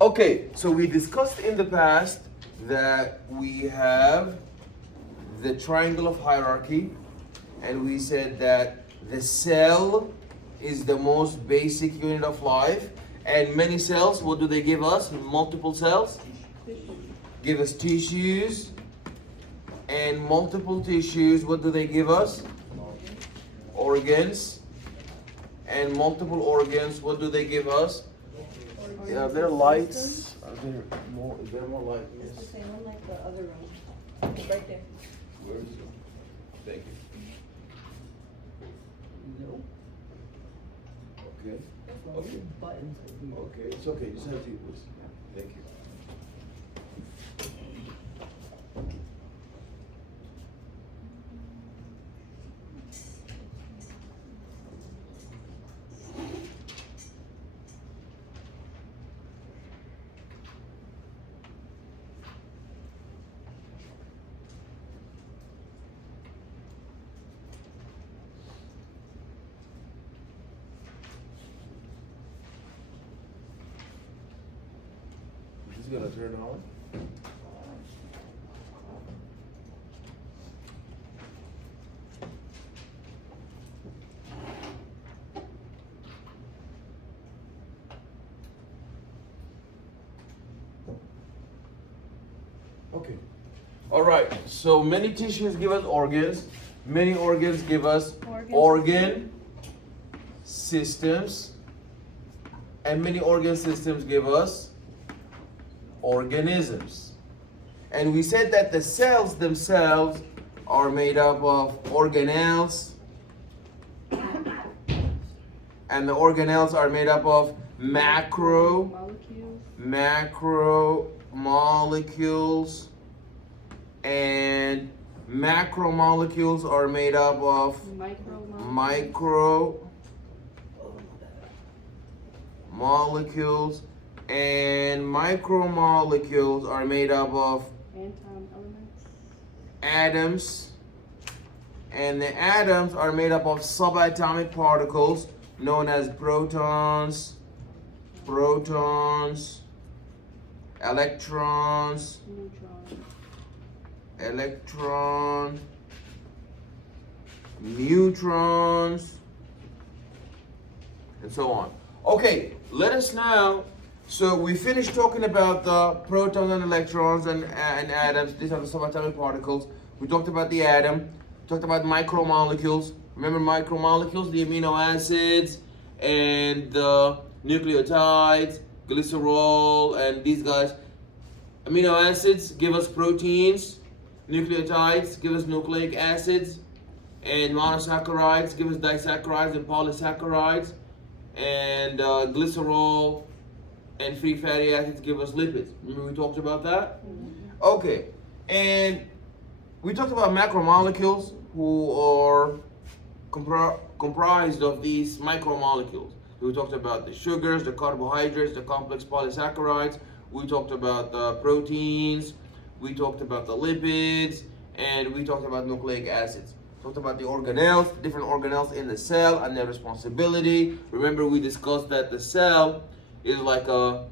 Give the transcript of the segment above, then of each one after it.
Okay, so we discussed in the past that we have the triangle of hierarchy, and we said that the cell is the most basic unit of life, and many cells, what do they give us? Multiple cells give us tissues, and multiple tissues, what do they give us? Organs. And multiple organs, what do they give us? Yeah, are there lights? Are there more? Is there more light? It's the same one like the other room. It's right there. Where is it? Thank you. No. Okay. Okay. Buttons. Okay. It's okay. Just have to please. Thank you. Is this gonna turn on? Okay. All right. So many tissues give us organs. Many organs give us organ systems. And many organ systems give us organisms. And we said that the cells themselves are made up of organelles. And the organelles are made up of macromolecules. And macromolecules are made up of micromolecules, and micromolecules are made up of atoms, and the atoms are made up of subatomic particles known as protons, electrons, neutrons, and so on. Okay, let us now, so we finished talking about the protons and electrons and atoms. These are the subatomic particles. We talked about the atom, talked about micromolecules. Remember micromolecules, the amino acids and the nucleotides, glycerol, and these guys. Amino acids give us proteins, nucleotides give us nucleic acids, and monosaccharides give us disaccharides and polysaccharides, and glycerol and free fatty acids give us lipids. Remember we talked about that? Mm-hmm. Okay, and we talked about macromolecules who are comprised of these micromolecules. We talked about the sugars, the carbohydrates, the complex polysaccharides. We talked about the proteins. We talked about the lipids, and we talked about nucleic acids. Talked about the organelles, different organelles in the cell and their responsibility. Remember, we discussed that the cell is like a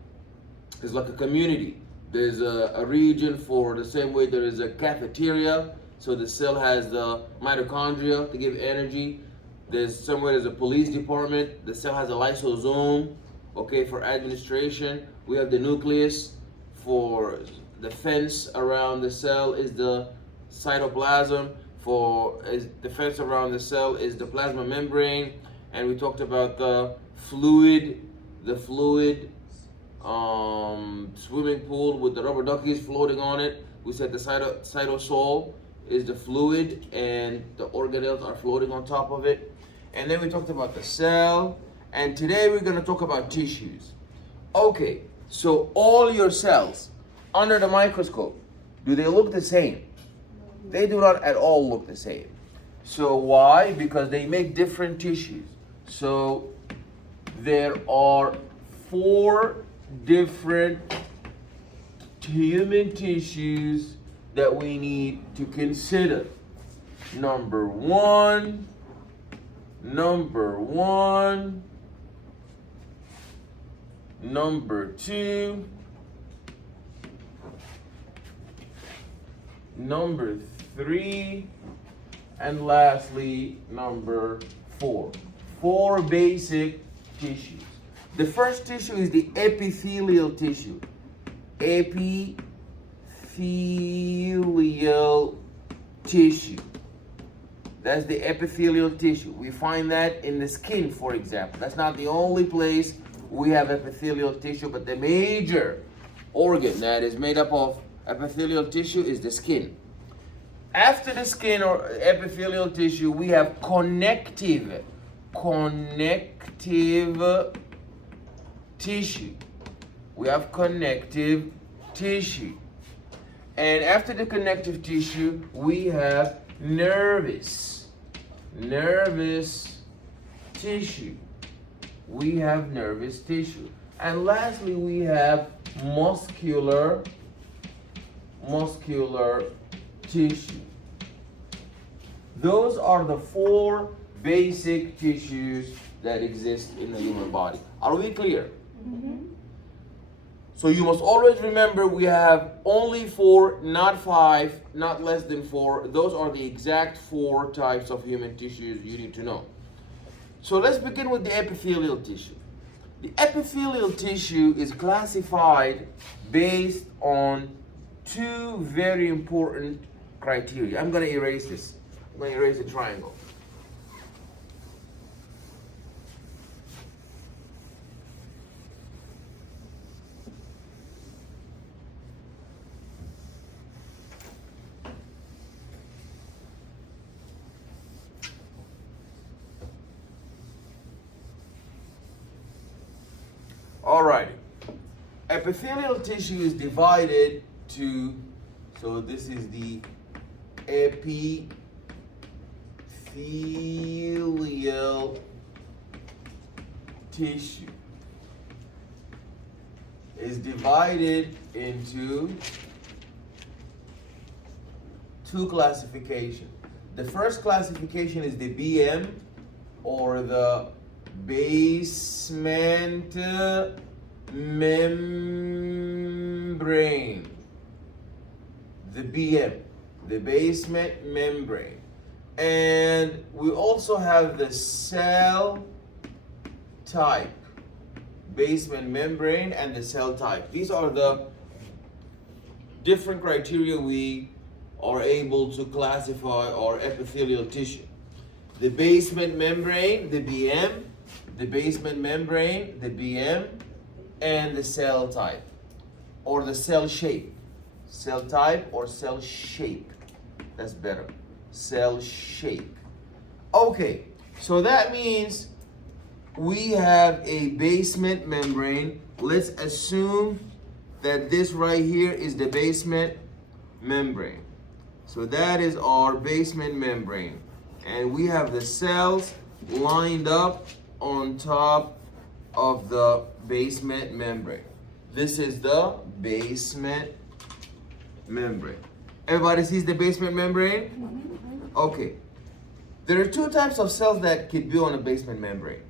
community. There's a region for the same way there is a cafeteria. So the cell has the mitochondria to give energy. There's somewhere there's a police department. The cell has a lysosome, okay, for administration. We have the nucleus for the fence around the cell is the cytoplasm. The fence around the cell is the plasma membrane. And we talked about the fluid swimming pool with the rubber duckies floating on it. We said the cytosol is the fluid and the organelles are floating on top of it. And then we talked about the cell. And today we're going to talk about tissues. Okay, so all your cells under the microscope, do they look the same? They do not at all look the same. So why? Because they make different tissues. So there are 4 different human tissues that we need to consider. Number one, number 2, number 3, and lastly, number 4. 4 basic tissues. The first tissue is the epithelial tissue. Epithelial tissue. That's the epithelial tissue. We find that in the skin, for example. That's not the only place we have epithelial tissue, but the major organ that is made up of epithelial tissue is the skin. After the skin or epithelial tissue, we have connective tissue. We have connective tissue. And after the connective tissue, we have nervous tissue. We have nervous tissue. And lastly, we have muscular tissue. Those are the 4 basic tissues that exist in the human body. Are we clear? Mm-hmm. So you must always remember we have only 4, not 5, not less than 4. Those are the exact 4 types of human tissues you need to know. So let's begin with the epithelial tissue. The epithelial tissue is classified based on 2 very important criteria. I'm going to erase this. I'm going to erase the triangle. Alright, epithelial tissue is divided to, so this is the epithelial tissue. Is divided into 2 classifications. The first classification is the BM, or the basement membrane. The BM, the basement membrane. And we also have the cell type, basement membrane and the cell type. These are the different criteria we are able to classify our epithelial tissue. The basement membrane, the BM, the basement membrane, the BM, and the cell type, or the cell shape. Cell type or cell shape. That's better. Cell shape. Okay, so that means we have a basement membrane. Let's assume that this right here is the basement membrane. So that is our basement membrane. And we have the cells lined up on top of the basement membrane. This is the basement membrane. Everybody sees the basement membrane? Okay. There are 2 types of cells that could be on a basement membrane.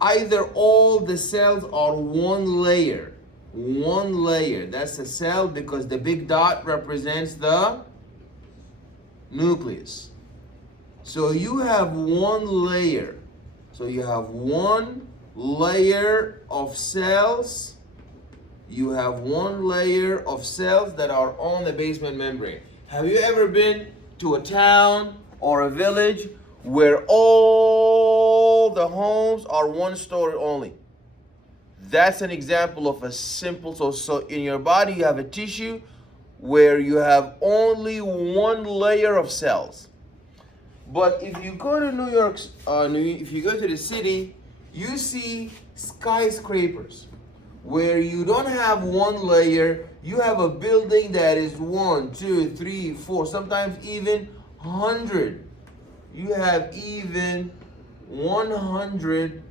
Either all the cells are one layer. One layer. That's a cell because the big dot represents the nucleus. So you have one layer. So you have one layer of cells. You have one layer of cells that are on the basement membrane. Have you ever been to a town or a village where all the homes are 1 story only? That's an example of a simple, so in your body you have a tissue where you have only one layer of cells. But if you go to New York, if you go to the city, you see skyscrapers where you don't have one layer, you have a building that is 1, 2, 3, 4, sometimes even 100. You have even 100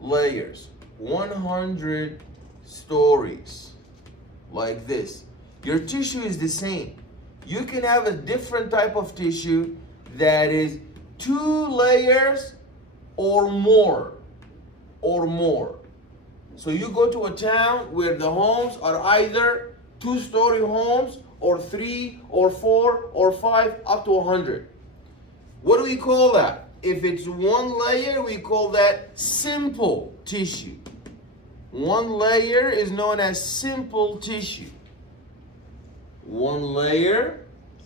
layers, 100 stories, like this. Your tissue is the same. You can have a different type of tissue that is 2 layers or more. Or more. So you go to a town where the homes are either 2-story homes or 3 or 4 or 5 up to 100. What do we call that? If it's one layer, we call that simple tissue. One layer is known as simple tissue. One layer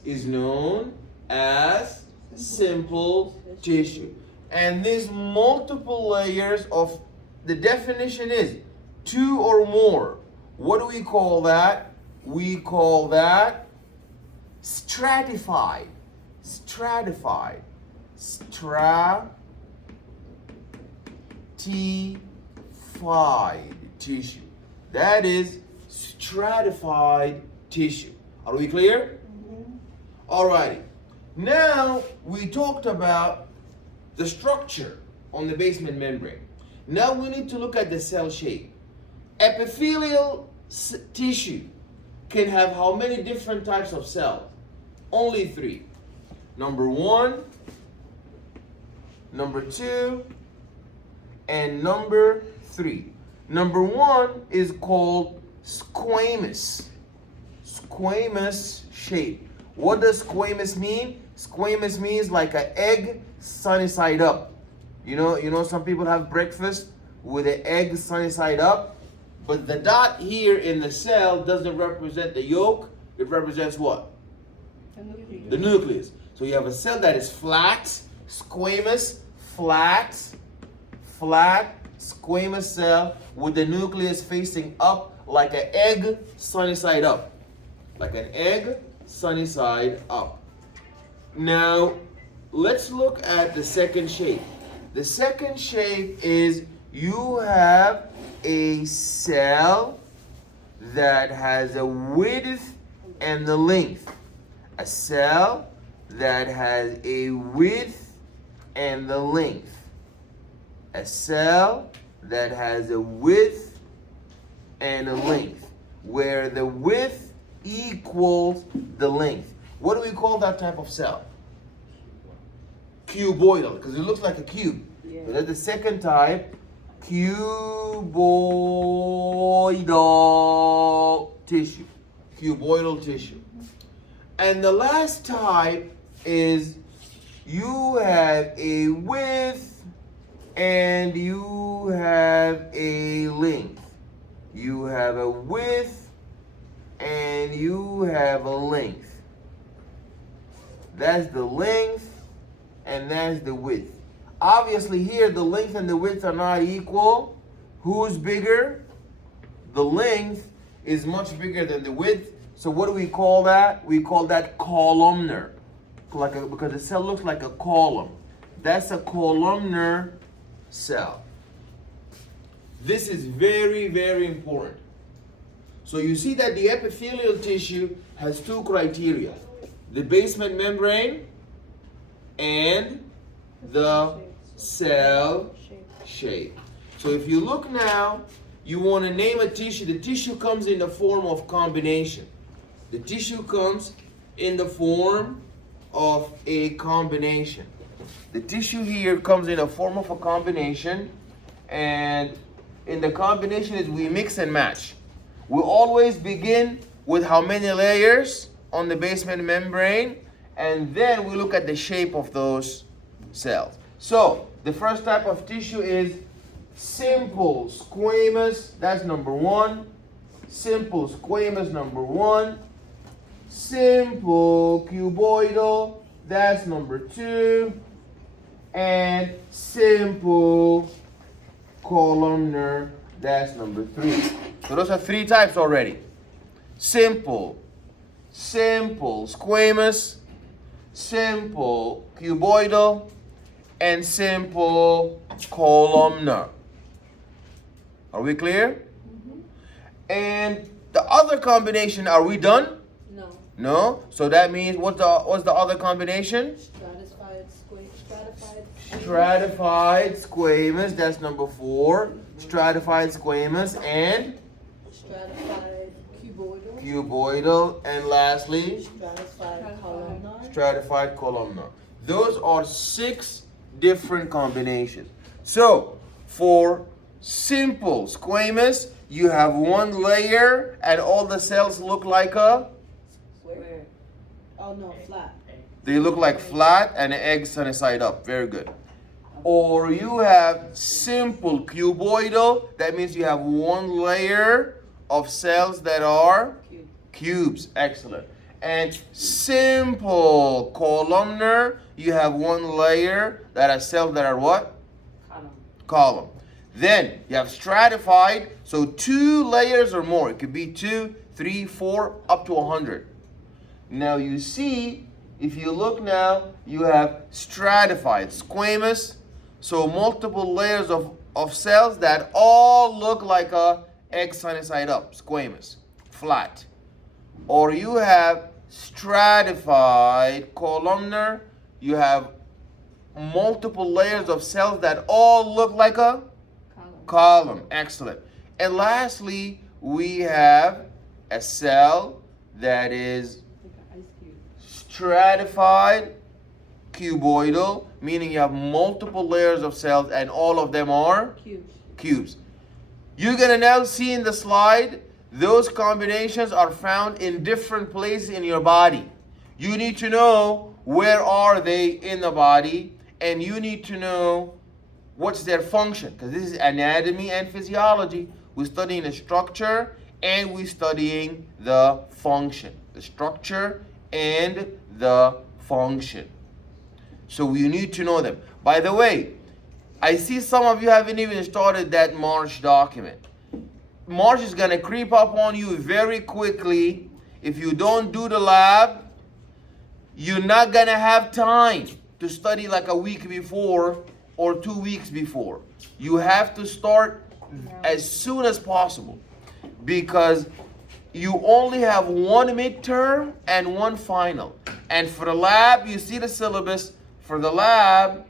is known as simple tissue. And these multiple layers of, the definition is 2 or more. What do we call that? We call that stratified. Stratified. Stratified tissue. That is stratified tissue. Are we clear? Alrighty. Now we talked about the structure on the basement membrane. Now we need to look at the cell shape. Epithelial tissue can have how many different types of cells? Only 3. Number 1, number 2, and number 3. Number 1 is called squamous. Squamous shape. What does squamous mean? Squamous means like an egg sunny side up. You know some people have breakfast with an egg sunny side up, but the dot here in the cell doesn't represent the yolk. It represents what? The nucleus. So you have a cell that is flat, squamous, flat, squamous cell with the nucleus facing up like an egg sunny side up. Like an egg sunny side up. Now, let's look at the second shape. The second shape is you have a cell that has a width and the length. A cell that has a width and the length. A cell that has a width and a length, where the width equals the length. What do we call that type of cell? Cuboidal, because it looks like a cube. Yeah. So that's the second type, cuboidal tissue. Cuboidal tissue. And the last type is you have a width and you have a length. You have a width and you have a length. That's the length and that's the width. Obviously here the length and the width are not equal. Who's bigger? The length is much bigger than the width. So what do we call that? We call that columnar. Because the cell looks like a column. That's a columnar cell. This is very, very important. So you see that the epithelial tissue has 2 criteria. The basement membrane and the cell shape. So if you look now, you want to name a tissue. The tissue comes in the form of combination. The tissue comes in the form of a combination. The tissue here comes in a form of a combination, and in the combination is we mix and match. We always begin with how many layers on the basement membrane, and then we look at the shape of those cells. So the first type of tissue is simple squamous, that's number 1. Simple squamous, number 1. Simple cuboidal, that's number 2. And simple columnar, that's number 3. So those are 3 types already. Simple squamous, simple cuboidal, and simple columnar. Are we clear? And the other combination, are we done? No. No? So that means what's the other combination? Stratified squamous, that's number 4. Stratified squamous and Stratified cuboidal, and lastly stratified columnar. stratified columnar. Those are 6 different combinations. So for simple squamous, you have one layer and all the cells look like a? Where? Oh no, flat. They look like flat and the egg sunny side up. Very good. Or you have simple cuboidal. That means you have one layer of cells that are cubes. Excellent. And simple columnar, you have one layer that has cells that are what? Column. Then you have stratified, so 2 layers or more. It could be 2, 3, 4, up to 100. Now you see, if you look now, you have stratified, squamous, so multiple layers of cells that all look like a egg sunny side up, squamous, flat. Or you have stratified columnar, you have multiple layers of cells that all look like a column. Excellent. And lastly, we have a cell that is stratified cuboidal, meaning you have multiple layers of cells and all of them are cubes. You're going to now see in the slide, those combinations are found in different places in your body. You need to know where are they in the body, and you need to know what's their function, because this is anatomy and physiology. We're studying the structure and we're studying the function. The structure and the function. So you need to know them. By the way, I see some of you haven't even started that March document. March is going to creep up on you very quickly. If you don't do the lab, you're not going to have time to study like a week before or 2 weeks before. You have to start as soon as possible, because you only have one midterm and one final. And for the lab, you see the syllabus. For the lab,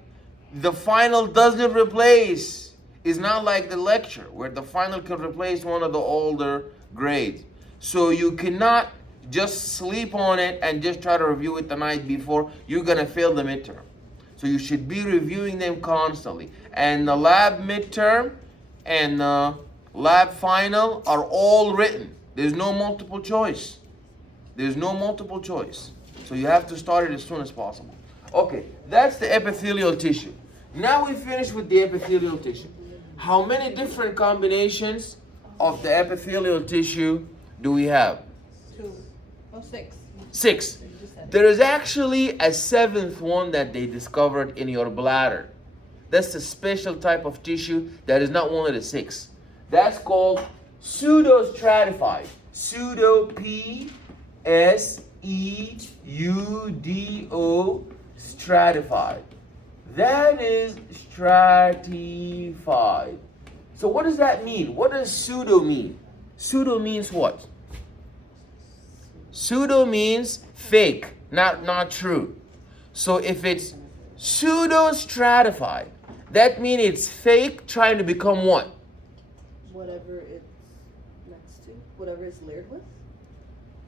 the final doesn't replace. It's not like the lecture where the final can replace one of the older grades. So you cannot just sleep on it and just try to review it the night before. You're going to fail the midterm. So you should be reviewing them constantly. And the lab midterm and the lab final are all written. There's no multiple choice. There's no multiple choice. So you have to start it as soon as possible. Okay, that's the epithelial tissue. Now we finish with the epithelial tissue. How many different combinations of the epithelial tissue do we have? 2. Oh, 6. 6. There is actually a 7th one that they discovered in your bladder. That's a special type of tissue that is not one of the 6. That's called pseudostratified. Pseudo, P-S-E-U-D-O, stratified. That is stratified. So what does that mean? What does pseudo mean? Pseudo means what? Pseudo means fake, not true. So if it's pseudo-stratified, that means it's fake trying to become what? Whatever it's next to, whatever it's layered with.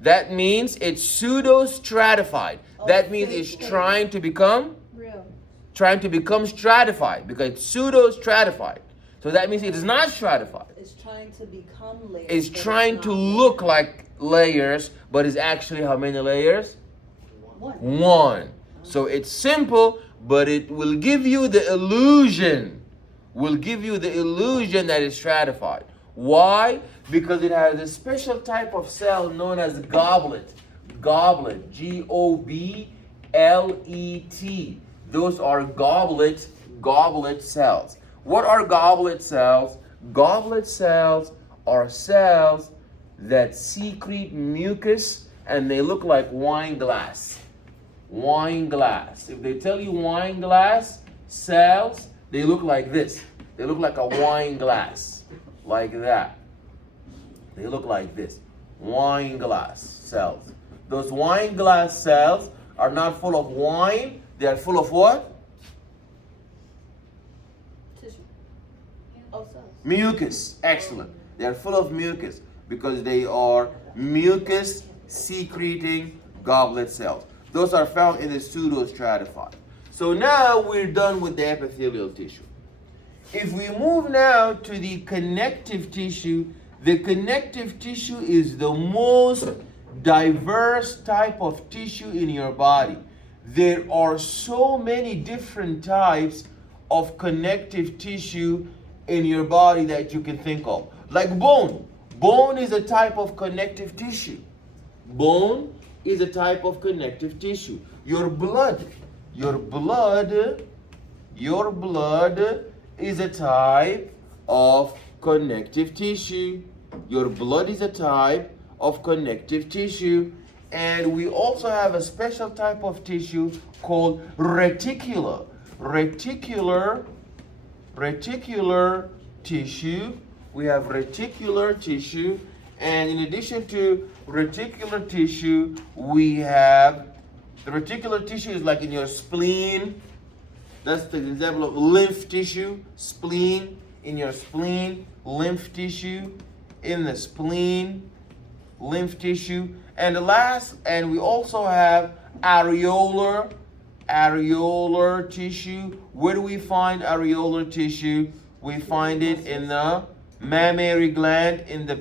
That means it's pseudo-stratified. Oh, That means fake, it's fake. trying to become Real. stratified, because it's pseudo-stratified. So that means it is not stratified. It's trying to become layers. It's but trying not to look layers. like layers, but it's actually how many layers? 1. 1. So it's simple, but it will give you the illusion. That it's stratified. Why? Because it has a special type of cell known as goblet. Goblet. G-O-B-L-E-T. Those are goblet cells. What are goblet cells? Goblet cells are cells that secrete mucus and they look like wine glass. Wine glass. If they tell you wine glass cells, they look like this. They look like a wine glass. Like that. They look like this. Wine glass cells. Those wine glass cells are not full of wine. They are full of what? Tissue. Oh, cells. Mucus. Excellent. They are full of mucus because they are mucus secreting goblet cells. Those are found in the pseudostratified. So now we're done with the epithelial tissue. If we move now to the connective tissue, the connective tissue is the most diverse type of tissue in your body. There are so many different types of connective tissue in your body that you can think of. Like bone. Bone is a type of connective tissue. Bone is a type of connective tissue. Your blood is a type of connective tissue. Your blood is a type of connective tissue. And we also have a special type of tissue called reticular tissue. We have reticular tissue. And in addition to reticular tissue, we have the reticular tissue is like in your spleen. That's the example of lymph tissue, spleen, in your spleen, lymph tissue, in the spleen, lymph tissue. And we also have areolar tissue. Where do we find areolar tissue? We find it in the mammary gland in the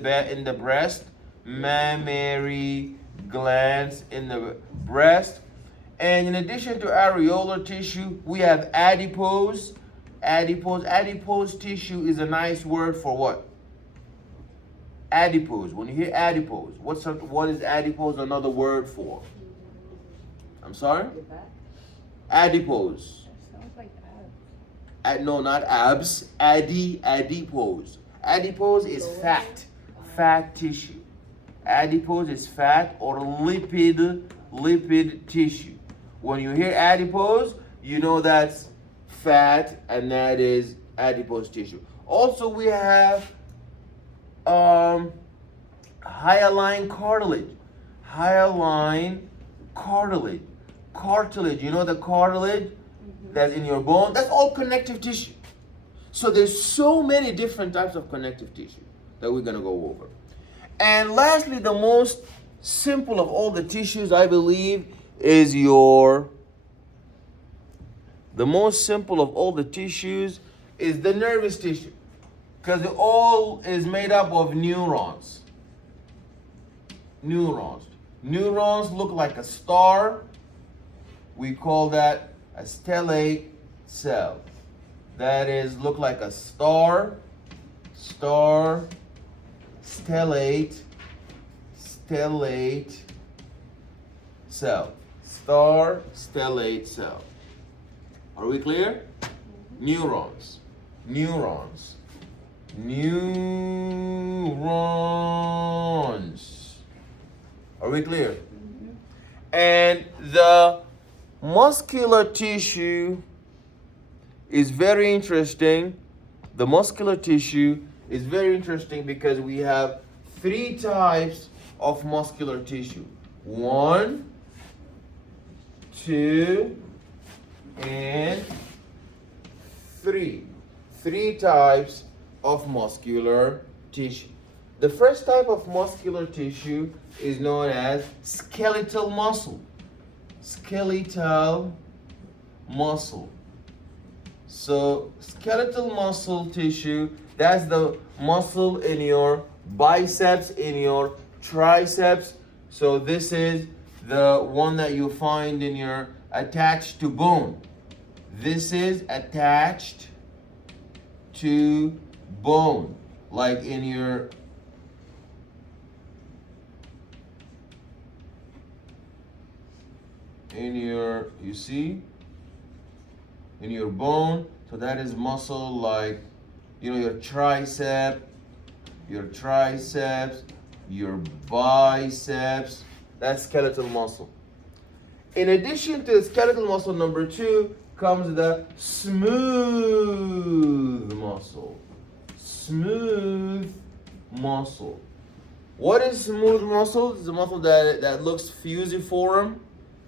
breast, mammary glands in the breast. And in addition to areolar tissue, we have adipose. Adipose tissue is a nice word for what? Adipose. When you hear adipose, what is adipose another word for? I'm sorry? Adipose. Sounds like abs. No, not abs. Adipose. Adipose is fat tissue. Adipose is fat or lipid tissue. When you hear adipose, you know that's fat, and that is adipose tissue. Also, we have hyaline cartilage. Cartilage. You know the cartilage that's in your bone? That's all connective tissue. So there's so many different types of connective tissue that we're going to go over. And lastly, the most simple of all the tissues, I believe, is the most simple of all the tissues is the nervous tissue, because it all is made up of neurons. Neurons look like a star. We call that a stellate cell. That is, look like a star, stellate cell. Star, stellate cell. Are we clear? Neurons. Are we clear? And the muscular tissue is very interesting. The muscular tissue is very interesting because we have 3 types of muscular tissue. 1, 2, and 3. 3 types of muscular tissue. The first type of muscular tissue is known as skeletal muscle. Skeletal muscle. So skeletal muscle tissue, that's the muscle in your biceps, in your triceps. So this is the one that you find in your attached to bone. This is attached to bone, like in your you see, in your bone. So that is muscle, like, you know, your triceps, your biceps. That's skeletal muscle. In addition to the skeletal muscle, number 2 comes the smooth muscle. Smooth muscle. What is smooth muscle? It's a muscle that looks fusiform.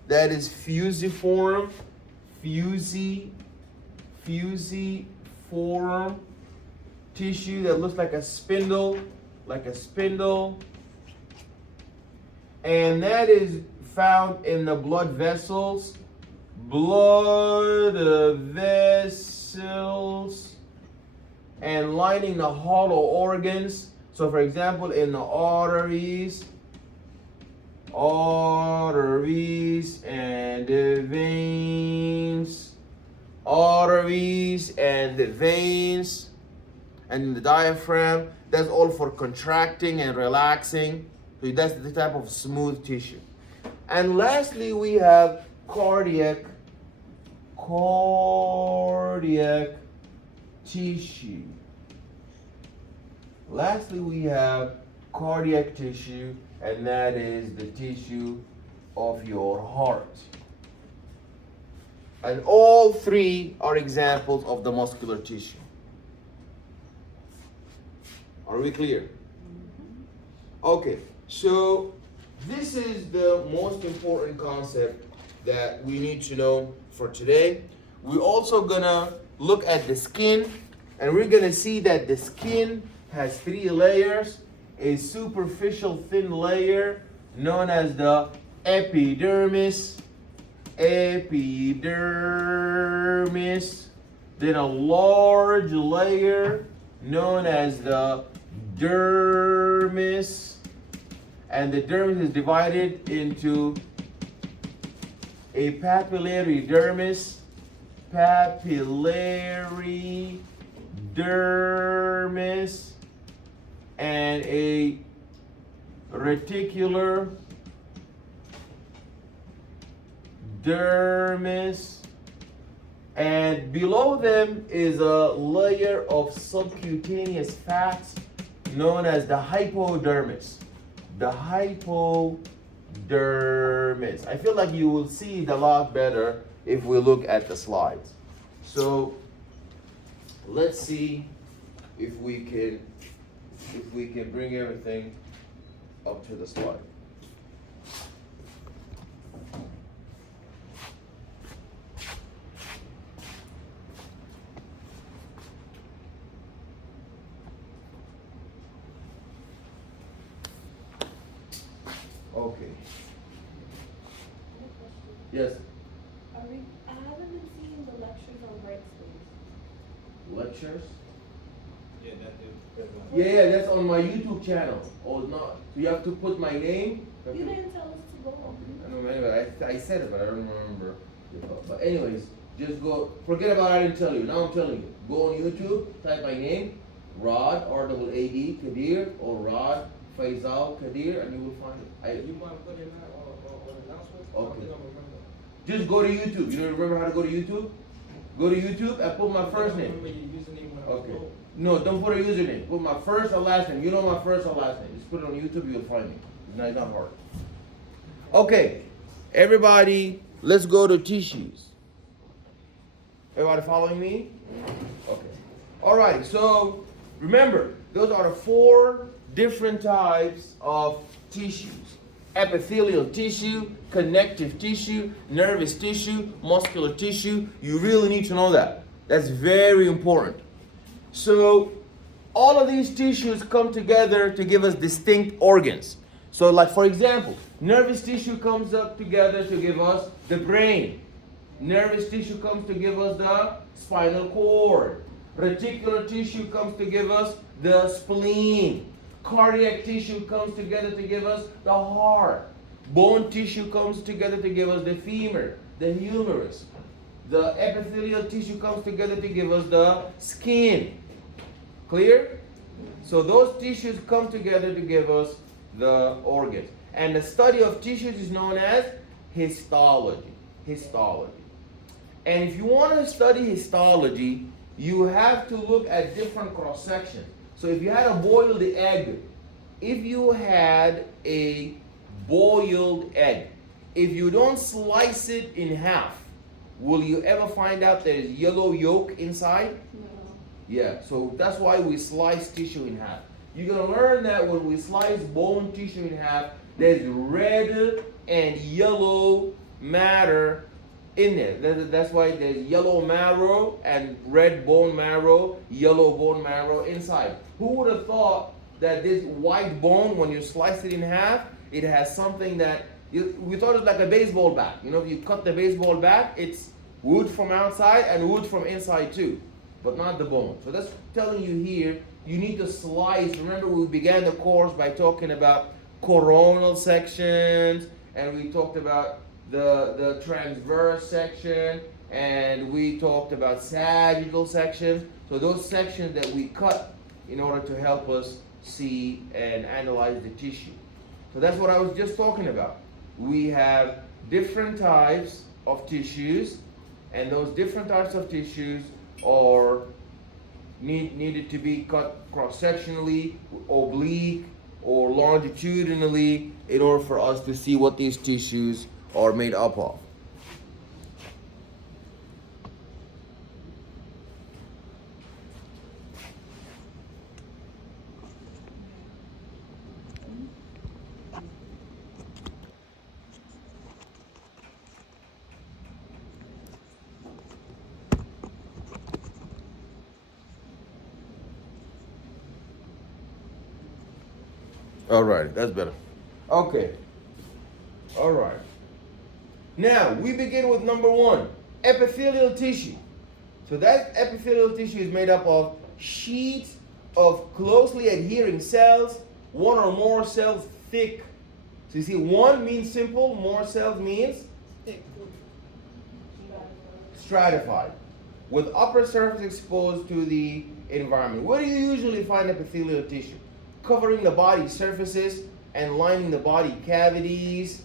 That is fusiform. Fusiform tissue that looks like a spindle. And that is found in the blood vessels. and lining the hollow organs. So for example, in the arteries and the veins, arteries and the veins, and the diaphragm, that's all for contracting and relaxing. So that's the type of smooth tissue. And lastly, we have cardiac tissue. Lastly, we have cardiac tissue, and that is the tissue of your heart. And all three are examples of the muscular tissue. Are we clear? Okay, so this is the most important concept that we need to know for today. We're also gonna look at the skin, and we're gonna see that the skin has three layers: a superficial thin layer known as the epidermis, then a large layer known as the dermis, and the dermis is divided into a papillary dermis, and a reticular dermis, and below them is a layer of subcutaneous fats known as the hypodermis. The hypodermis. I feel like you will see it a lot better if we look at the slides. So let's see if we can bring everything up to the slide. Okay. Yes. I haven't been seeing the lectures on bright space. Lectures? Yeah, that is. Yeah, that's on my YouTube channel. Oh, not. So you have to put my name. You didn't tell us to go. I don't know. Anyway, I said it, but I don't remember. But anyways, just go. Forget about I didn't tell you. Now I'm telling you. Go on YouTube. Type my name, Rod R-A-A-D Kadir, or Rod Faisal Kadir, and you will find it. You want to put in that on announcement? Okay. I don't remember. Just go to YouTube. You don't remember how to go to YouTube? Go to YouTube and put my first I name. remember your username when I was Okay. low. No, don't put a username. Put my first or last name. You know my first or last name. Just put it on YouTube, you'll find me. It's not hard. Okay, everybody, let's go to tissues. Everybody following me? Okay. All right, so remember, those are the four different types of tissues: epithelial tissue, connective tissue, nervous tissue, muscular tissue. You really need to know that. That's very important. So all of these tissues come together to give us distinct organs. So like for example, nervous tissue comes up together to give us the brain. Nervous tissue comes to give us the spinal cord. Reticular tissue comes to give us the spleen. Cardiac tissue comes together to give us the heart. Bone tissue comes together to give us the femur, the humerus. The epithelial tissue comes together to give us the skin. Clear? So those tissues come together to give us the organs. And the study of tissues is known as histology. Histology. And if you want to study histology, you have to look at different cross sections. So if you had a boiled egg, if you don't slice it in half, will you ever find out there is yellow yolk inside? No. Yeah, so that's why we slice tissue in half. You're going to learn that when we slice bone tissue in half, there's red and yellow matter in there. That's why there's yellow marrow and red bone marrow, yellow bone marrow inside. Who would have thought that this white bone, when you slice it in half, it has something that, we thought it was like a baseball bat. You know, if you cut the baseball bat, it's wood from outside and wood from inside too. but not the bone. So that's telling you here, you need to slice. Remember, we began the course by talking about coronal sections, and we talked about the transverse section, and we talked about sagittal sections. So those sections that we cut in order to help us see and analyze the tissue. So that's what I was just talking about. We have different types of tissues, and those different types of tissues are needed to be cut cross-sectionally, oblique, or longitudinally in order for us to see what these tissues are made up of. All right, that's better. Okay. All right. Now, we begin with number one, epithelial tissue. So that epithelial tissue is made up of sheets of closely adhering cells, one or more cells thick. So you see, one means simple, more cells means stratified, with upper surface exposed to the environment. Where do you usually find epithelial tissue? Covering the body surfaces and lining the body cavities,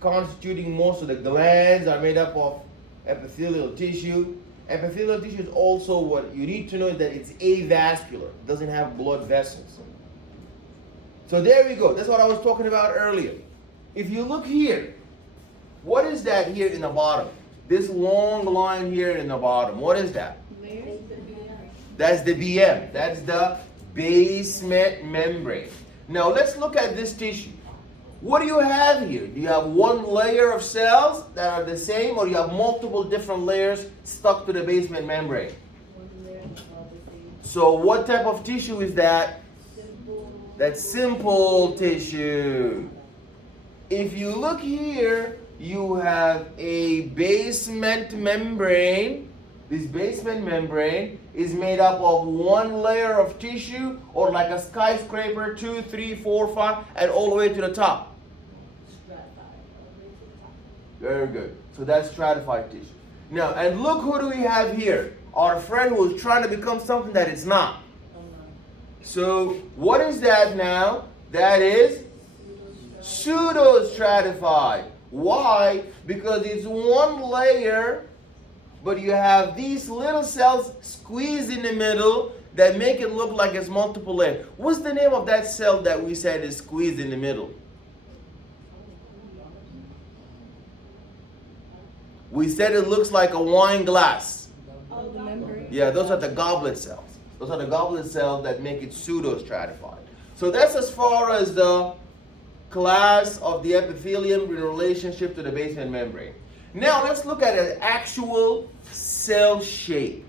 constituting most of the glands are made up of epithelial tissue. Epithelial tissue is also, what you need to know is that it's avascular. It doesn't have blood vessels. So there we go. That's what I was talking about earlier. If you look here, what is that here in the bottom? This long line here in the bottom. What is that? That's the BM. That's the basement membrane. Now let's look at this tissue. What do you have here? Do you have one layer of cells that are the same, or do you have multiple different layers stuck to the basement membrane? So what type of tissue is that? That's simple tissue. If you look here, you have a basement membrane. This basement membrane is made up of one layer of tissue, or like a skyscraper, 2, 3, 4, 5, and all the way to the top. Very good. So that's stratified tissue. Now, and look who do we have here? Our friend who is trying to become something that it's not. So what is that now? That is pseudostratified. Why? Because it's one layer, but you have these little cells squeezed in the middle that make it look like it's multiple layers. What's the name of that cell that we said is squeezed in the middle? We said it looks like a wine glass. Yeah, those are the goblet cells. Those are the goblet cells that make it pseudostratified. So that's as far as the class of the epithelium in relationship to the basement membrane. Now let's look at an actual cell shape.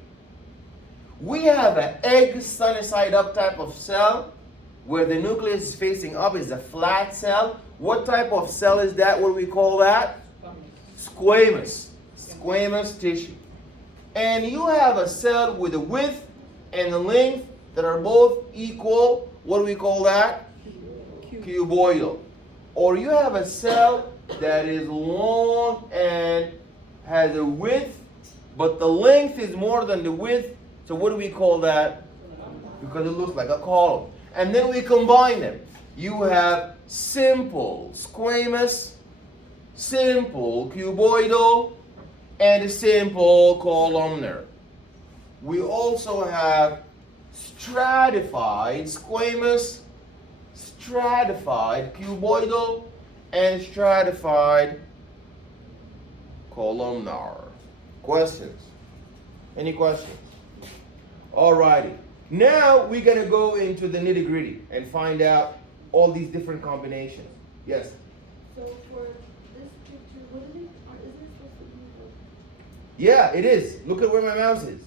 We have an egg sunny side up type of cell where the nucleus is facing up, is a flat cell. What type of cell is that? What do we call that? Squamous. Squamous tissue. And you have a cell with a width and a length that are both equal. What do we call that? Cuboidal. Or you have a cell that is long and has a width, but the length is more than the width. So what do we call that? Because it looks like a column. And then we combine them. You have simple squamous, simple cuboidal, and simple columnar. We also have stratified squamous, stratified cuboidal, and stratified columnar. Questions? Any questions? Alrighty. Now we're going to go into the nitty-gritty and find out all these different combinations. Yes? So for this picture, what is it? Isn't it supposed to be Yeah, it is. Look at where my mouse is.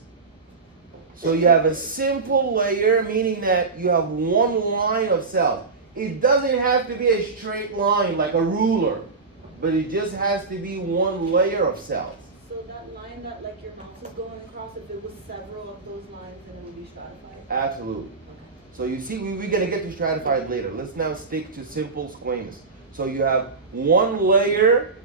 So you have a simple layer, meaning that you have one line of cells. It doesn't have to be a straight line like a ruler, but it just has to be one layer of cells. so that line that like your mouse is going across, if it was several of those Absolutely. So you see, we're gonna get to stratified later. Let's now stick to simple squamous. So you have one layer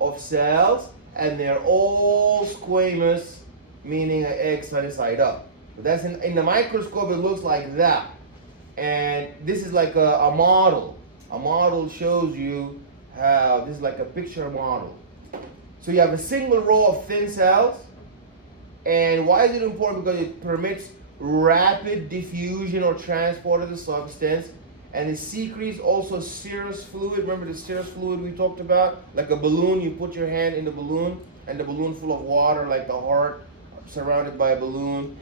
of cells, and they're all squamous, meaning an egg sunny side up. But that's in the microscope, it looks like that. And this is like a model. A model shows you how, this is like a picture model. So you have a single row of thin cells. And why is it important? Because it permits rapid diffusion or transport of the substance. And it secretes also serous fluid. Remember the serous fluid we talked about? Like a balloon, you put your hand in the balloon, and the balloon full of water, like the heart, surrounded by a balloon.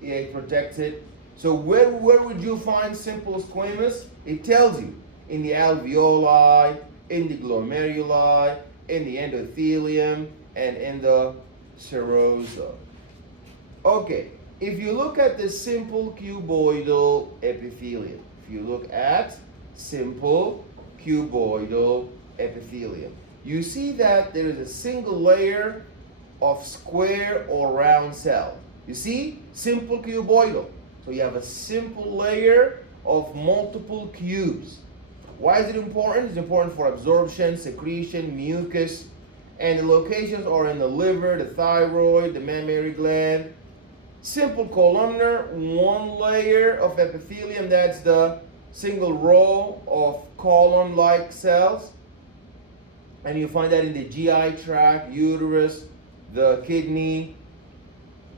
Yeah, it protects it. So where would you find simple squamous? It tells you in the alveoli, in the glomeruli, in the endothelium, and in the serosa. Okay, if you look at the simple cuboidal epithelium, if you look at simple cuboidal epithelium, you see that there is a single layer of square or round cell. You see? Simple cuboidal. So you have a simple layer of multiple cubes. Why is it important? It's important for absorption, secretion, mucus, and the locations are in the liver, the thyroid, the mammary gland. Simple columnar, one layer of epithelium, that's the single row of column-like cells. And you find that in the GI tract, uterus, the kidney.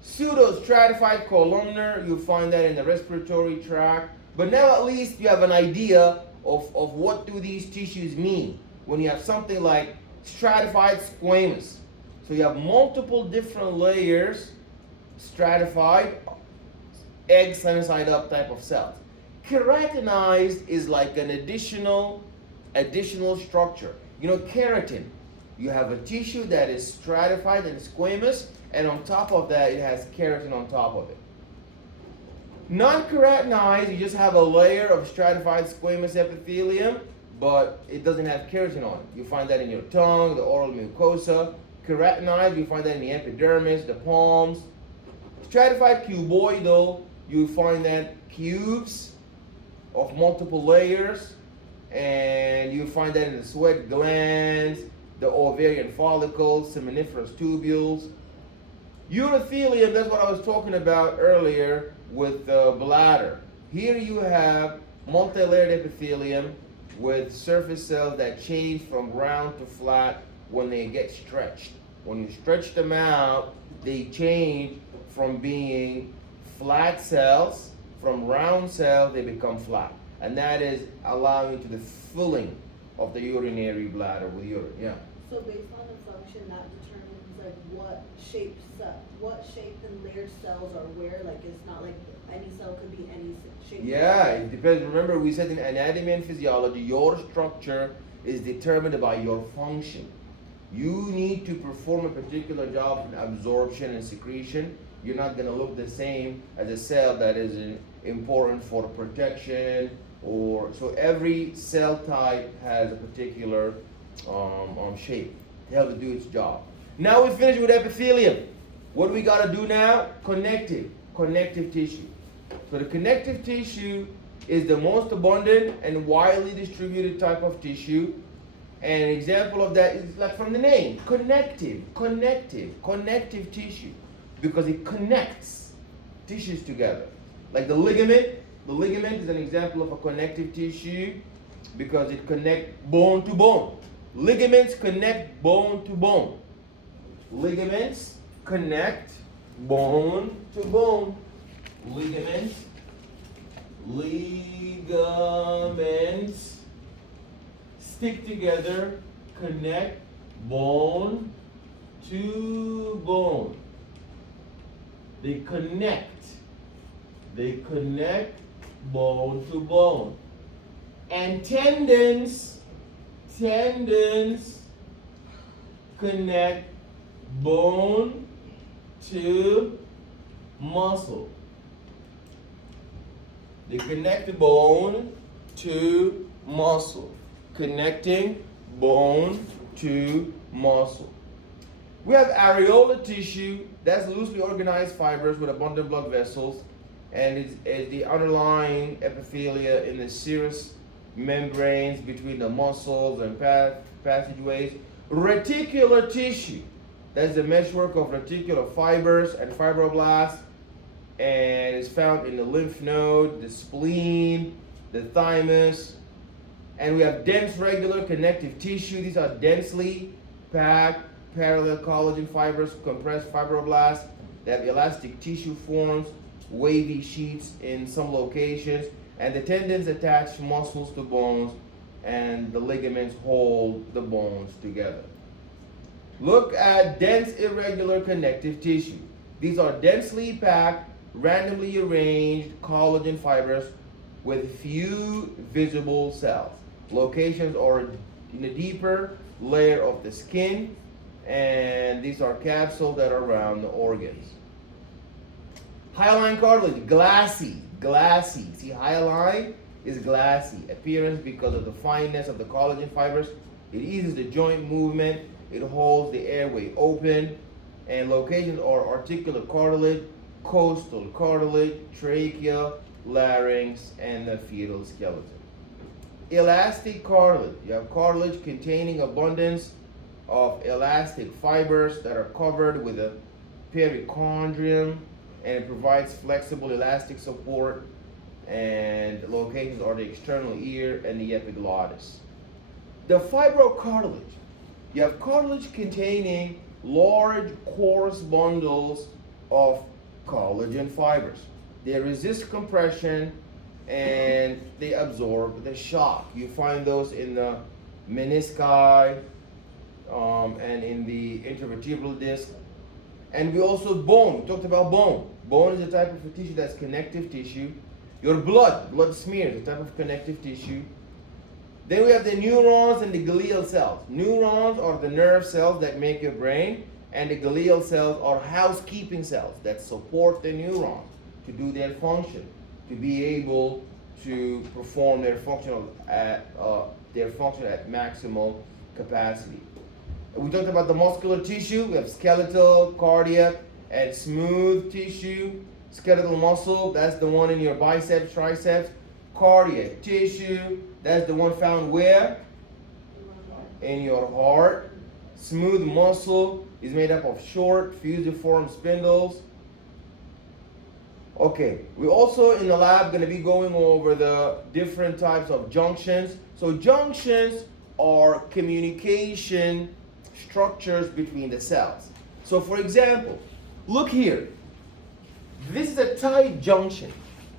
Pseudostratified columnar, you find that in the respiratory tract. But now at least you have an idea of what do these tissues mean when you have something like stratified squamous. So you have multiple different layers, stratified, egg sunny side up type of cells. Keratinized is like an additional structure. You know, keratin, you have a tissue that is stratified and squamous, and on top of that, it has keratin on top of it. Non-keratinized, you just have a layer of stratified squamous epithelium, but it doesn't have keratin on it. You find that in your tongue, the oral mucosa. Keratinized, you find that in the epidermis, the palms. Stratified cuboidal, you find that cubes of multiple layers, and you find that in the sweat glands, the ovarian follicles, seminiferous tubules. Urothelium, that's what I was talking about earlier with the bladder. Here you have multi-layered epithelium with surface cells that change from round to flat when they get stretched. When you stretch them out, they change from being flat cells, from round cells, they become flat. And that is allowing to the filling of the urinary bladder with urine. Yeah. So based on the function, that determines like what shape and layered cells are where. Like it's not like any cell could be any shape. Yeah, it depends. Remember, we said in anatomy and physiology, your structure is determined by your function. You need to perform a particular job in absorption and secretion. You're not going to look the same as a cell that is important for protection, or so every cell type has a particular shape to help it do its job. Now we finish with epithelium. What do we got to do now? Connective tissue. So the connective tissue is the most abundant and widely distributed type of tissue. And an example of that is like from the name, connective tissue, because it connects tissues together. Like the ligament is an example of a connective tissue because it connects bone to bone. Ligaments connect bone to bone. Ligaments connect bone to bone. Ligaments stick together, connect bone to bone. They connect bone to bone. And tendons connect bone to muscle. They connect the bone to muscle. Connecting bone to muscle. We have areolar tissue, that's loosely organized fibers with abundant blood vessels, and it's the underlying epithelia in the serous membranes between the muscles and passageways. Reticular tissue, that's the meshwork of reticular fibers and fibroblasts, and is found in the lymph node, the spleen, the thymus. And we have dense regular connective tissue. These are densely packed parallel collagen fibers, compressed fibroblasts. They have elastic tissue forms, wavy sheets in some locations, and the tendons attach muscles to bones, and the ligaments hold the bones together. Look at dense irregular connective tissue. These are densely packed, randomly arranged collagen fibers with few visible cells. Locations are in a deeper layer of the skin, and these are capsules that are around the organs. Hyaline cartilage, glassy. See, hyaline is glassy. Appearance because of the fineness of the collagen fibers. It eases the joint movement. It holds the airway open. And locations are articular cartilage, costal cartilage, trachea, larynx, and the fetal skeleton. Elastic cartilage. You have cartilage containing abundance of elastic fibers that are covered with a perichondrium, and it provides flexible elastic support, and locations are the external ear and the epiglottis. The fibrocartilage. You have cartilage containing large coarse bundles of collagen fibers. They resist compression and they absorb the shock. You find those in the menisci and in the intervertebral disc. And we also bone. We talked about bone. Bone is a type of tissue that's connective tissue. Your blood smear is a type of connective tissue. Then we have the neurons and the glial cells. Neurons are the nerve cells that make your brain, and the glial cells are housekeeping cells that support the neurons to do their function, to be able to perform their function at maximal capacity. We talked about the muscular tissue. We have skeletal, cardiac, and smooth tissue. Skeletal muscle, that's the one in your biceps, triceps. Cardiac tissue, that's the one found where? In your heart. Smooth muscle is made up of short, fusiform spindles. Okay, we also in the lab going to be going over the different types of junctions. So junctions are communication structures between the cells. So for example, look here. This is a tight junction.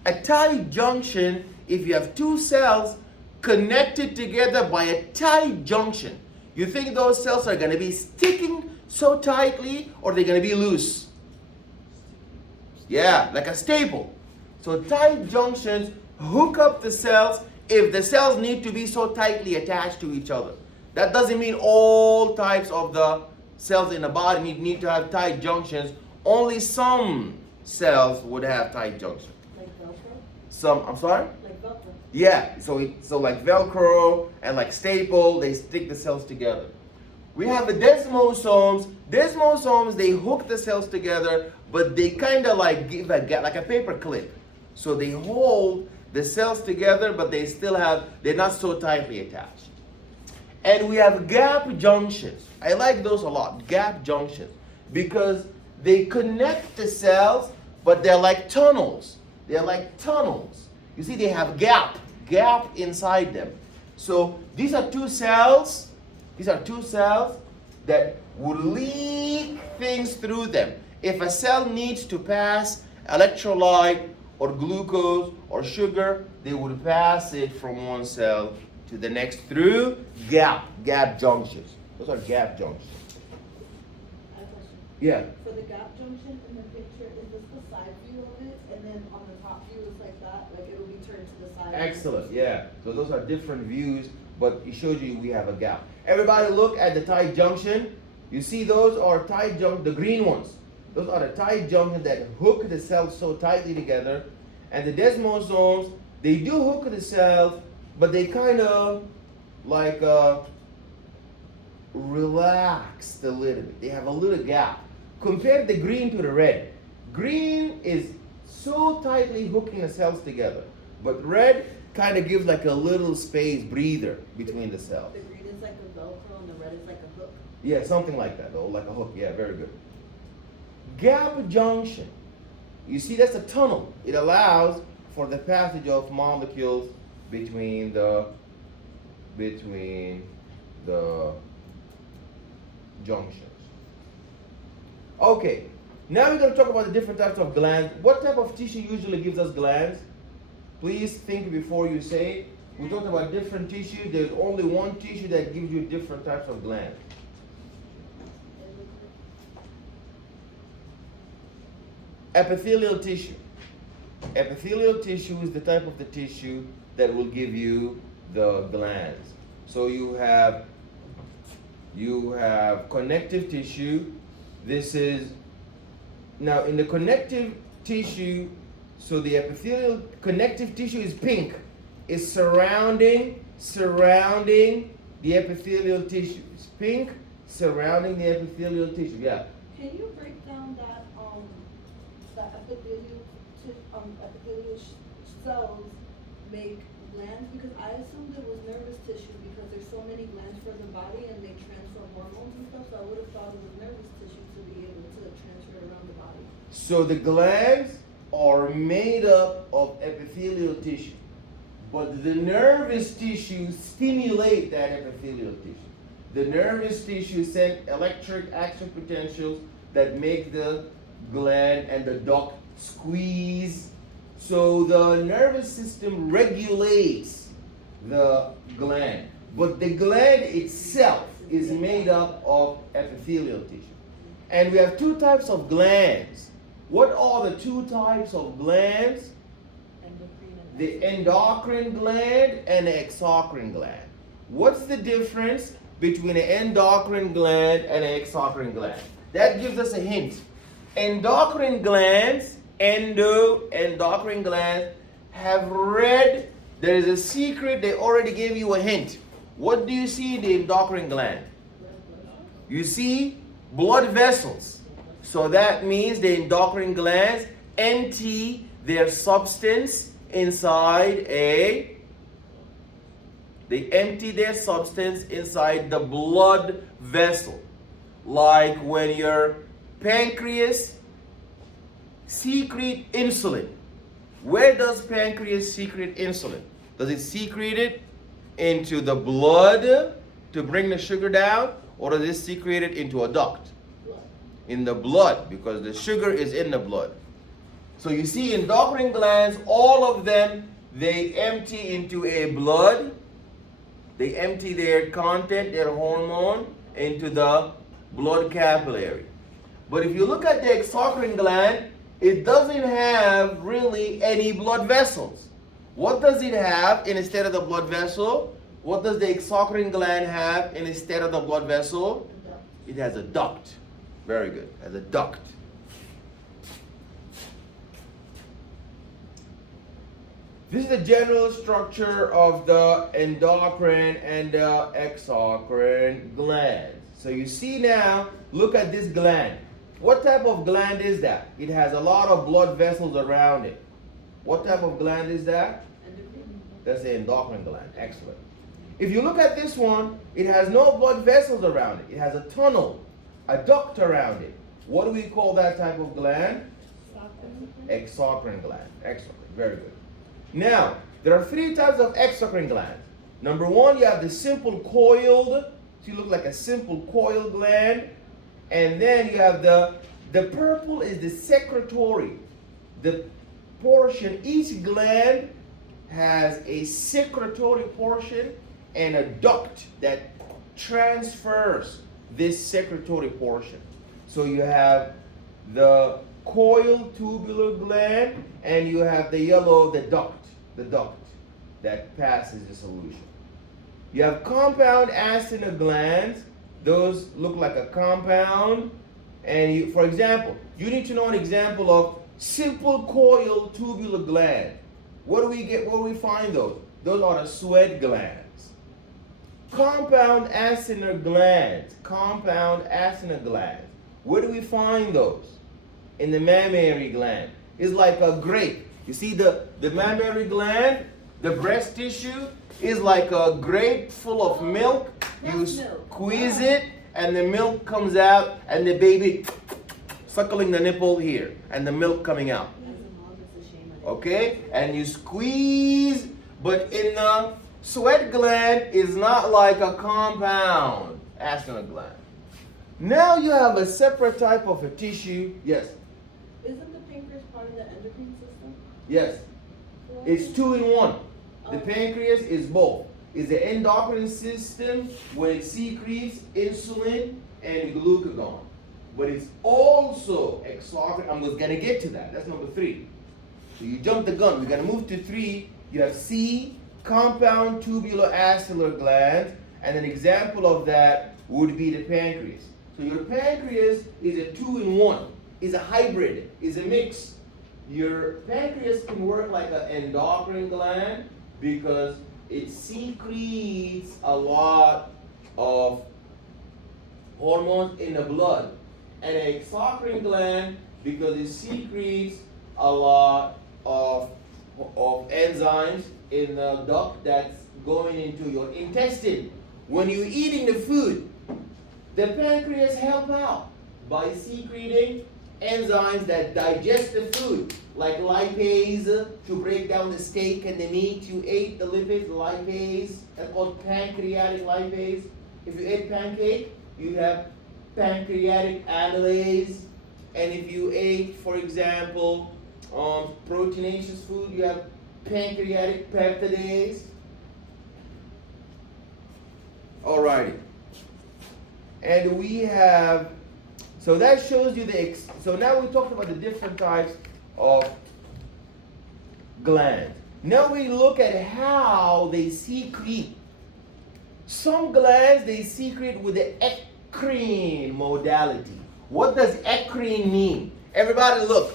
A tight junction, if you have two cells connected together by a tight junction, you think those cells are going to be sticking so tightly, or they're going to be loose? Yeah, like a staple. So tight junctions hook up the cells if the cells need to be so tightly attached to each other. That doesn't mean all types of the cells in the body need to have tight junctions. Only some cells would have tight junctions. Like Velcro? I'm sorry? Like Velcro. Yeah, so like Velcro and like staple, they stick the cells together. We have the desmosomes. Desmosomes, they hook the cells together, but they kind of like give a gap, like a paper clip. So they hold the cells together, but they're not so tightly attached. And we have gap junctions. I like those a lot, gap junctions, because they connect the cells, but they're like tunnels. They're like tunnels. You see, they have gap inside them. So these are two cells that would leak things through them. If a cell needs to pass electrolyte or glucose or sugar, they would pass it from one cell to the next through gap junctions. Those are gap junctions. I have a question. Yeah. For the gap junction in the picture, is this the side view of it? And then on the top view, it's like that? Like it'll be turned to the side? Excellent, yeah. So those are different views, but it shows you we have a gap. Everybody look at the tight junction. You see those are tight junction, the green ones. Those are the tight junctions that hook the cells so tightly together. And the desmosomes, they do hook the cells, but they kind of like relaxed a little bit. They have a little gap. Compare the green to the red. Green is so tightly hooking the cells together, but red kind of gives like a little space breather between the cells. The green is like a Velcro and the red is like a hook. Yeah, something like that, though, like a hook. Yeah, very good. Gap junction. You see, that's a tunnel. It allows for the passage of molecules between the junctions. Okay, now we're going to talk about the different types of glands. What type of tissue usually gives us glands? Please think before you say. We talked about different tissues. There's only one tissue that gives you different types of glands. Epithelial tissue. Epithelial tissue is the type of the tissue that will give you the glands. So you have connective tissue. This is now in the connective tissue. So the epithelial connective tissue is pink. It's surrounding the epithelial tissue. It's pink surrounding the epithelial tissue. Yeah. Can you break down that epithelial cells make glands? Because I assumed it was nervous tissue because there's so many glands for the body and they transfer hormones and stuff. So I would have thought it was nervous tissue to be able to transfer it around the body. So the glands are made up of epithelial tissue, but the nervous tissue stimulate that epithelial tissue. The nervous tissue send electric action potentials that make the gland and the duct squeeze. So the nervous system regulates the gland, but the gland itself is made up of epithelial tissue. And we have two types of glands. What are the two types of glands? The endocrine gland and the exocrine gland. What's the difference between an endocrine gland and an exocrine gland? That gives us a hint. Endocrine glands, endocrine glands have red. There is a secret. They already gave you a hint. What do you see in the endocrine gland? You see blood vessels. So that means the endocrine glands empty their substance inside they empty their substance inside the blood vessel. Like when your pancreas secrete insulin. Where does pancreas secrete insulin? Does it secrete it into the blood to bring the sugar down, or does it secrete it into a duct? In the blood, because the sugar is in the blood. So you see endocrine glands, all of them, they empty into a blood. They empty their content, their hormone, into the blood capillary. But if you look at the exocrine gland, it doesn't have really any blood vessels. What does it have instead of the blood vessel? What does the exocrine gland have instead of the blood vessel? It has a duct. Very good. It has a duct. This is the general structure of the endocrine and the exocrine glands. So you see now, look at this gland. What type of gland is that? It has a lot of blood vessels around it. What type of gland is that? That's the endocrine gland. Excellent. If you look at this one, it has no blood vessels around it. It has a tunnel, a duct around it. What do we call that type of gland? Exocrine gland. Excellent. Very good. Now, there are three types of exocrine glands. Number one, you have the simple coiled. So you look like a simple coiled gland. And then you have the purple is the secretory. The portion, each gland has a secretory portion and a duct that transfers this secretory portion. So you have the coiled tubular gland and you have the yellow, the duct that passes the solution. You have compound acinar glands. Those look like a compound. And you, for example, you need to know an example of simple coiled tubular gland. What do we get? Where do we find those? Those are the sweat glands. compound acinar glands. Compound acinar glands. Where do we find those? In the mammary gland. It's like a grape. You see the mammary gland, the breast tissue is like a grape full of milk. You squeeze it and the milk comes out and the baby suckling the nipple here and the milk coming out. Okay? And you squeeze, but in the sweat gland is not like a compound acinar gland. Now you have a separate type of a tissue. Yes? Isn't the pancreas part of the endocrine system? Yes. It's 2 in 1. The pancreas is both. It's the endocrine system when it secretes insulin and glucagon. But it's also exocrine. I'm just going to get to that. That's number 3. So you jump the gun. We're going to move to 3. You have C, compound tubular acinar glands. And an example of that would be the pancreas. So your pancreas is a 2 in 1. Is a hybrid. Is a mix. Your pancreas can work like an endocrine gland because it secretes a lot of hormones in the blood. And an exocrine gland because it secretes a lot of enzymes in the duct that's going into your intestine. When you're eating the food, the pancreas help out by secreting enzymes that digest the food, like lipase to break down the steak and the meat you ate, the lipids, lipase, that's called pancreatic lipase. If you ate pancake, you have pancreatic amylase. And if you ate, for example, proteinaceous food, you have pancreatic peptidase. Alrighty. And we have, so that shows you so now we talked about the different types of glands. Now we look at how they secrete. Some glands, they secrete with the eccrine modality. What does eccrine mean? Everybody look.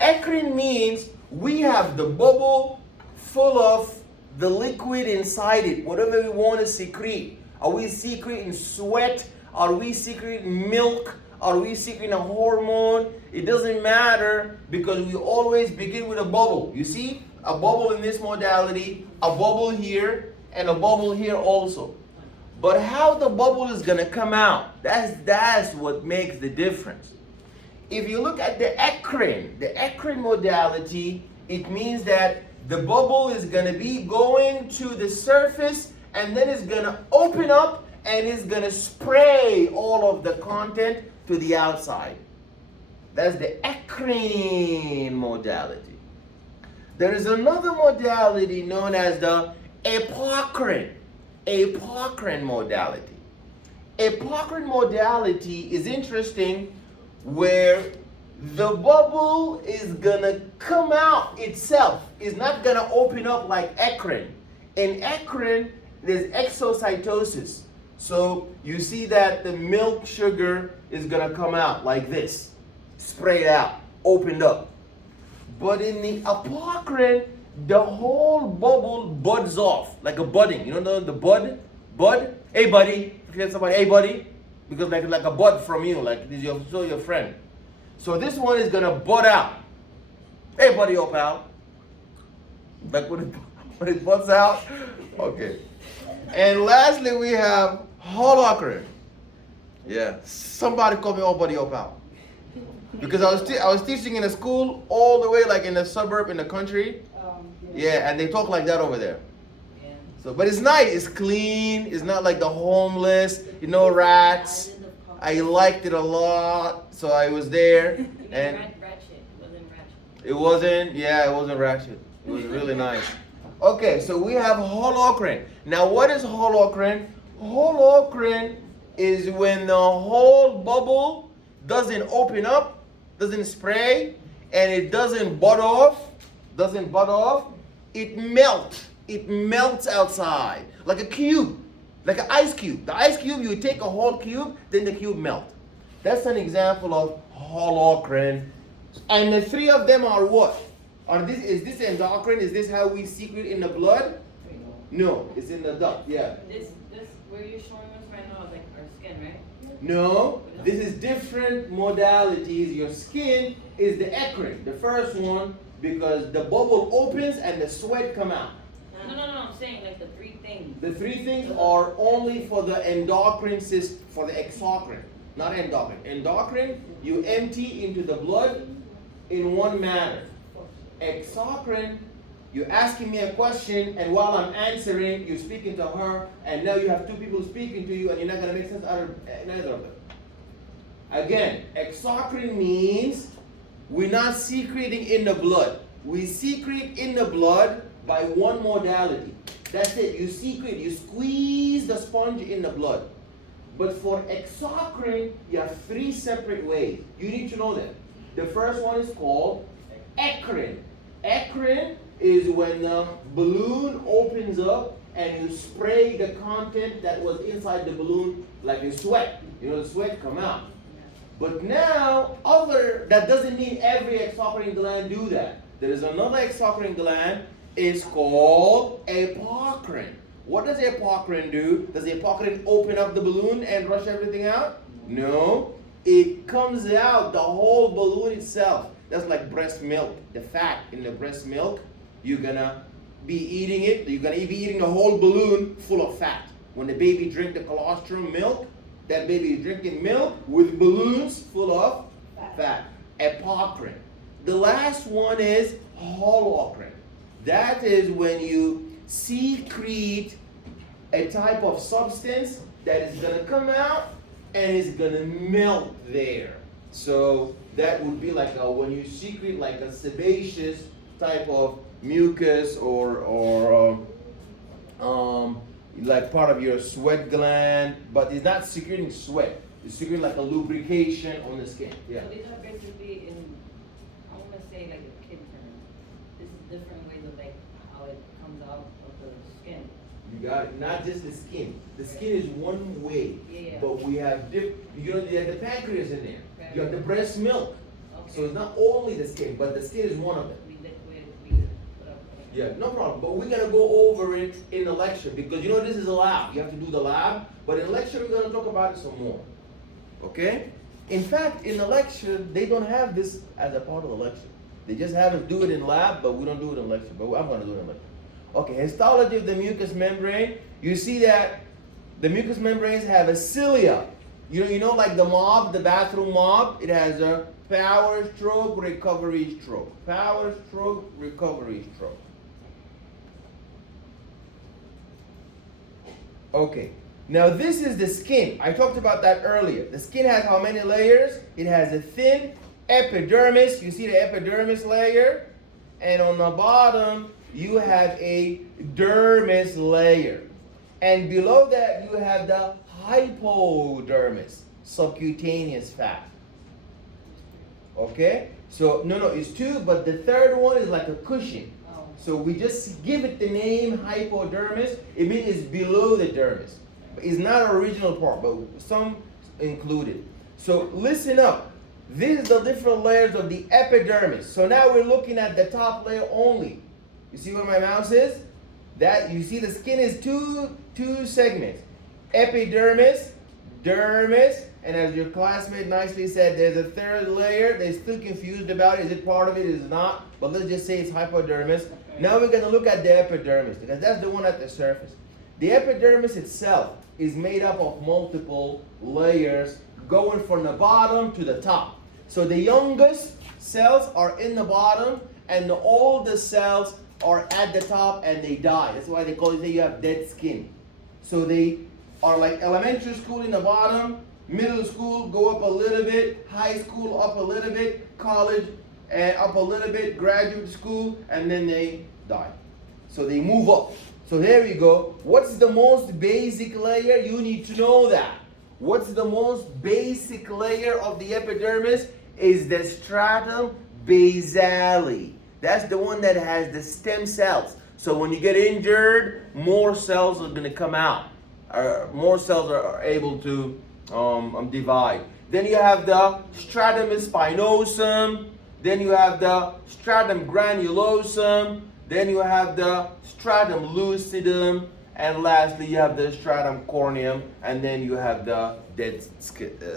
Eccrine means we have the bubble full of the liquid inside it, whatever we want to secrete. Are we secreting sweat? Are we secreting milk? Are we secreting a hormone? It doesn't matter because we always begin with a bubble. You see? A bubble in this modality, a bubble here, and a bubble here also. But how the bubble is going to come out, that's what makes the difference. If you look at the eccrine modality, it means that the bubble is going to be going to the surface and then it's going to open up and it's going to spray all of the content to the outside. That's the eccrine modality. There is another modality known as the apocrine modality. Apocrine modality is interesting where the bubble is gonna come out itself. It's not gonna open up like eccrine. In eccrine, there's exocytosis. So you see that the milk sugar is gonna come out like this, sprayed out, opened up. But in the apocrine, the whole bubble buds off, like a budding. You know the bud? Bud? Hey buddy. If you have somebody, hey buddy. Because like a bud from you, like this is your friend. So this one is gonna bud out. Hey buddy, oh pal. Like when it buds out. Okay. And lastly we have holocrine. Yeah. Somebody call me oh buddy, oh pal. Because I was teaching in a school all the way like in the suburb in the country. Yeah, and they talk like that over there. Yeah. So, but it's nice. It's clean. It's not like the homeless. You know, rats. I liked it a lot, so I was there. And ratchet. It wasn't. Yeah, it wasn't ratchet. It was really nice. Okay, so we have holocrine. Now, what is holocrine? Holocrine is when the whole bubble doesn't open up, doesn't spray, and it doesn't bud off. It melts outside like a cube, like an ice cube. The ice cube, you take a whole cube, then the cube melt. That's an example of holocrine. And the three of them are what? Is this endocrine? Is this how we secrete in the blood? No, it's in the duct, yeah. This, where you're showing us right now is like our skin, right? No, this is different modalities. Your skin is the eccrine, the first one, because the bubble opens and the sweat come out. No, I'm saying like the three things. The three things are only for the endocrine system, for the exocrine, not endocrine. Endocrine, you empty into the blood in one manner. Exocrine, you're asking me a question, and while I'm answering, you're speaking to her, and now you have two people speaking to you, and you're not going to make sense out of neither of them. Again, exocrine means we're not secreting in the blood. We secrete in the blood by one modality. That's it. You secrete, you squeeze the sponge in the blood. But for exocrine, you have three separate ways. You need to know that. The first one is called eccrine. Eccrine is when the balloon opens up and you spray the content that was inside the balloon like in sweat. You know, the sweat come out. But now, that doesn't mean every exocrine gland do that. There is another exocrine gland. It's called apocrine. What does apocrine do? Does apocrine open up the balloon and rush everything out? No. It comes out, the whole balloon itself. That's like breast milk. The fat in the breast milk, you're gonna be eating it. You're gonna be eating the whole balloon full of fat. When the baby drink the colostrum milk, that baby is drinking milk with balloons full of fat. Apocrine. The last one is holocrine. That is when you secrete a type of substance that is going to come out and is going to melt there. So that would be like when you secrete like a sebaceous type of mucus or like part of your sweat gland, but it's not secreting sweat. It's secreting like a lubrication on the skin. Yeah. So these are basically I want to say like a kid term. This is different ways of like how it comes out of the skin. You got it. Not just the skin. The skin is one way, Yeah. but we have you have the pancreas in there. Okay. You have the breast milk. Okay. So it's not only the skin, but the skin is one of them. We liquid, whatever. Yeah, no problem. But we're gonna go over it in the lecture because this is a lab. You have to do the lab, but in lecture we're gonna talk about it some more. Okay? In fact, in the lecture they don't have this as a part of the lecture. They just have us do it in lab, but we don't do it in lecture. But I'm gonna do it in lecture. Okay, histology of the mucous membrane. You see that the mucous membranes have a cilia. You know, like the mop, the bathroom mop. It has a power stroke, recovery stroke. Power stroke, recovery stroke. Okay, now this is the skin. I talked about that earlier. The skin has how many layers? It has a thin epidermis. You see the epidermis layer? And on the bottom, you have a dermis layer. And below that, you have the hypodermis, subcutaneous fat. Okay? So, no, it's two, but the third one is like a cushion. Oh. So we just give it the name hypodermis. It means it's below the dermis. It's not an original part, but some included. So listen up. These are the different layers of the epidermis. So now we're looking at the top layer only. You see where my mouse is? That you see the skin is two segments. Epidermis, dermis, and as your classmate nicely said, there's a third layer. They're still confused about it. Is it part of it? Is it not? But let's just say it's hypodermis. Okay. Now we're going to look at the epidermis because that's the one at the surface. The epidermis itself is made up of multiple layers going from the bottom to the top. So the youngest cells are in the bottom and the oldest cells are at the top and they die. That's why they call it, say you have dead skin. So they are like elementary school in the bottom, middle school go up a little bit, high school up a little bit, college and up a little bit, graduate school, and then they die. So they move up. So there we go. What's the most basic layer? You need to know that. What's the most basic layer of the epidermis? Is the stratum basale. That's the one that has the stem cells. So when you get injured, more cells are going to come out. More cells are able to divide. Then you have the stratum spinosum. Then you have the stratum granulosum. Then you have the stratum lucidum, and lastly you have the stratum corneum, and then you have the dead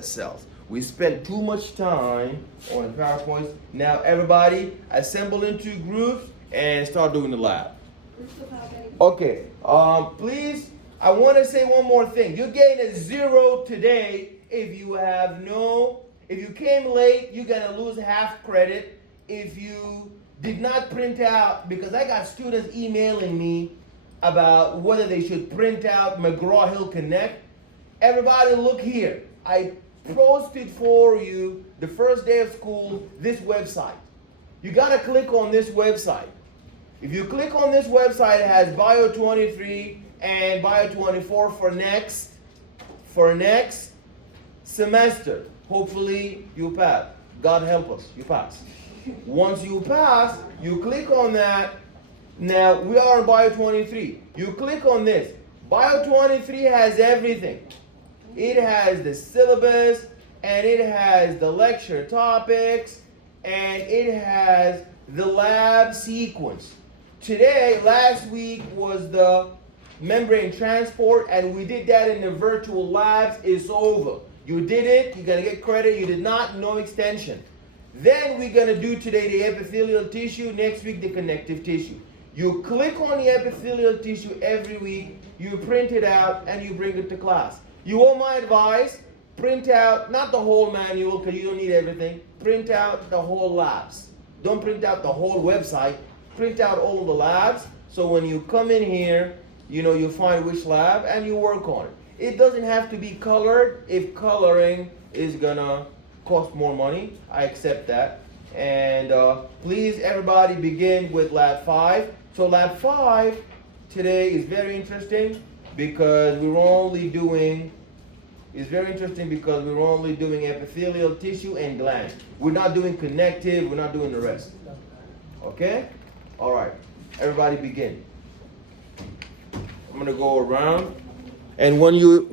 cells. We spent too much time on the PowerPoints. Now everybody assemble into groups and start doing the lab. Okay, please, I want to say one more thing. You're getting a 0 today if you came late, you're going to lose half credit. If you did not print out, because I got students emailing me about whether they should print out McGraw-Hill Connect. Everybody look here. I posted for you the first day of school this website. You got to click on this website. If you click on this website, it has Bio 23 and Bio 24 for next semester. Hopefully you pass. God help us, you pass. Once you pass, you click on that. Now we are on Bio 23. You click on this. Bio 23 has everything. It has the syllabus, and it has the lecture topics, and it has the lab sequence. Last week was the membrane transport, and we did that in the virtual labs. It's over. You did it, you're going to get credit. You did not, no extension. Then we're going to do today the epithelial tissue, next week the connective tissue. You click on the epithelial tissue every week, you print it out, and you bring it to class. You want my advice? Print out, not the whole manual because you don't need everything. Print out the whole labs. Don't print out the whole website. Print out all the labs, so when you come in here, you find which lab and you work on it. It doesn't have to be colored. If coloring is gonna cost more money, I accept that. And please, everybody, begin with lab 5. So lab 5 today is very interesting because we're only doing epithelial tissue and glands. We're not doing connective. We're not doing the rest. Okay? All right, everybody begin. I'm gonna go around, and when you